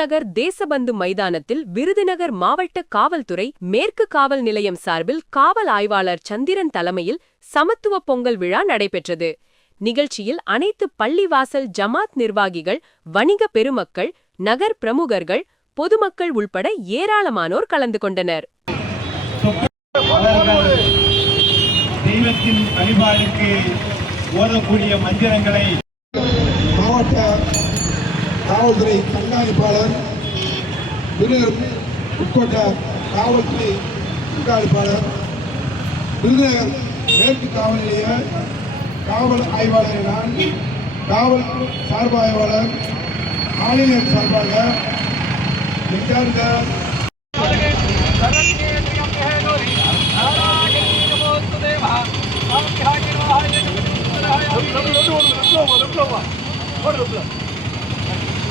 நகர் தேசபந்து மைதானத்தில் விருதுநகர் மாவட்ட காவல்துறை மேற்கு காவல் நிலையம் சார்பில் காவல் ஆய்வாளர் சந்திரன் தலைமையில் சமத்துவ பொங்கல் விழா நடைபெற்றது. நிகழ்ச்சியில் அனைத்து பள்ளிவாசல் ஜமாத் நிர்வாகிகள் வணிக பெருமக்கள் நகர் பிரமுகர்கள் பொதுமக்கள் உள்பட ஏராளமானோர் கலந்து கொண்டனர். தெய்வத்தின் வழிபாடுக்கு ஓதக்கூடிய மந்திரங்களை மாவட்ட காவல்துறை கண்காணிப்பாளர் விருதுநகர் உட்கோட்ட காவல்துறை கண்காணிப்பாளர் விருதுநகர் மேற்கு காவல் நிலைய காவல் ஆய்வாளர் நான் காவல் சார்பு ஆய்வாளர் ஆணையர் சார்பாக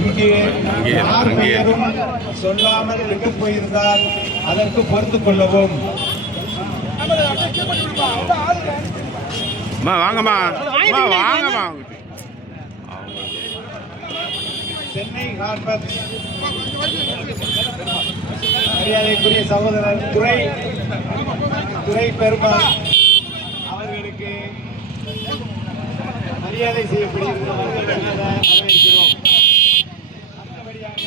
இங்கே யார் பெயரும் சொல்லாமல் விட்டு போயிருந்தால் அதற்கு பொறுத்துக் கொள்ளவும். அம்மா வாங்கம்மா. வாங்கம்மா. சென்னை ஹார்பர் மரியாதைக்குரிய சகோதரர் துறை துறை பெருமாள் அவர்களுக்கு மரியாதை செய்யப்படுகிறது. வரவேற்கிறோம் அடுத்தபடியாக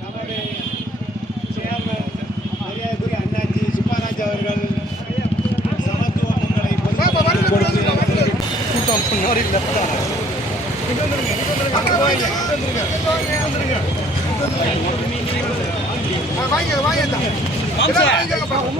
நமது சேர்மன் மரியாதைக்குரிய அண்ணாச்சி சுப்பாராஜ் அவர்கள் வாங்க. வாங்க.